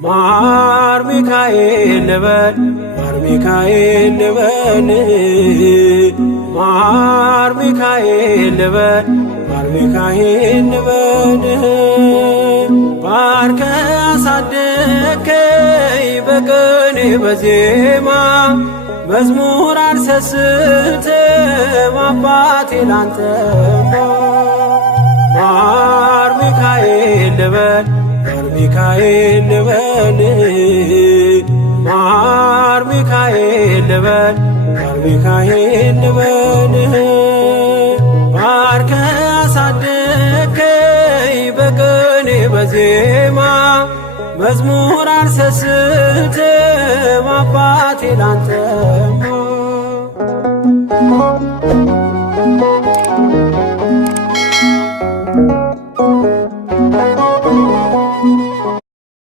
ማር ሚካኤል ልበል ማር ሚካኤል ልበል ማር ሚካኤል ልበል ማር ሚካኤል ልበል ባርከ አሳደከኝ በቅኔ በዜማ መዝሙር አልሰስትም አባቴ ላንተማ ማር ሚካኤል ልበል ማር ሚካኤል ልበል ማር ሚካኤል ልበል ማር ሚካኤል ልበል ባርከ አሳደከኝ በቅኔ በዜማ መዝሙር አልሰስትም አባቴ ላንተማ